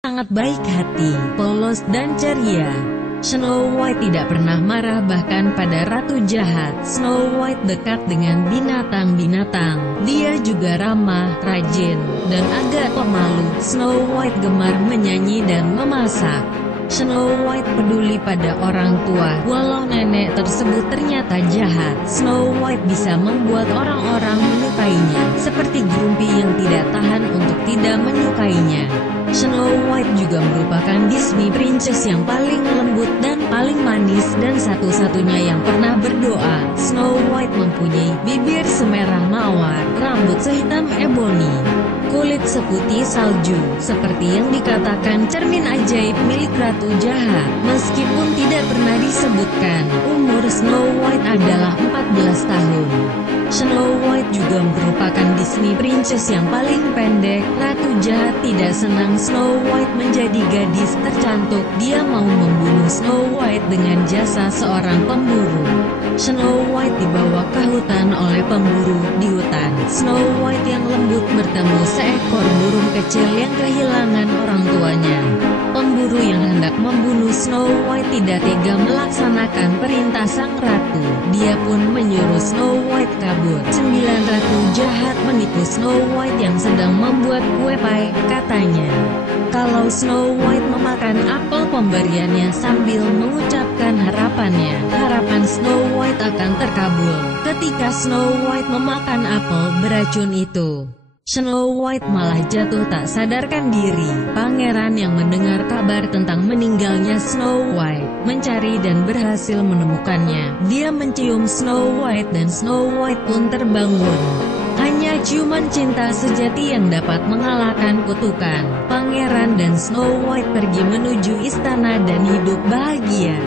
sangat baik hati, polos dan ceria. Snow White tidak pernah marah bahkan pada ratu jahat. Snow White dekat dengan binatang-binatang. Dia juga ramah, rajin, dan agak pemalu. Snow White gemar menyanyi dan memasak. Snow White peduli pada orang tua, walau nenek tersebut ternyata jahat. Snow White bisa membuat orang-orang menyukainya, seperti Grumpy yang tidak tahan untuk tidak menyukainya. Snow White juga merupakan Disney Princess yang paling lembut dan paling manis dan satu-satunya yang pernah berdoa. Snow White mempunyai bibir semerah mawar, rambut sehitam eboni, kulit seputih salju, seperti yang dikatakan cermin ajaib milik ratu jahat. Meskipun tidak pernah disebutkan, umur Snow White adalah 14 tahun. Snow White juga merupakan Disney Princess yang paling pendek. Ratu jahat tidak senang Snow White menjadi gadis tercantik. Dia mau membunuh Snow White dengan jasa seorang pemburu. Snow White dibawa ke hutan oleh pemburu. Di hutan, Snow White yang lembut bertemu seekor burung kecil yang kehilangan orang tuanya. Pemburu yang hendak membunuh Snow White tidak tega melaksanakan perintah sang ratu. Dia pun menyuruh Snow White kabur. 9 ratu jahat menipu Snow White yang sedang membuat kue pie. Katanya, kalau Snow White memakan apel pemberiannya sambil mengucapkan harapannya, harapan Snow White akan terkabul. Ketika Snow White memakan apel beracun itu, Snow White malah jatuh tak sadarkan diri. Pangeran yang mendengar kabar tentang meninggalnya Snow White mencari dan berhasil menemukannya. Dia mencium Snow White dan Snow White pun terbangun. Hanya ciuman cinta sejati yang dapat mengalahkan kutukan. Pangeran dan Snow White pergi menuju istana dan hidup bahagia.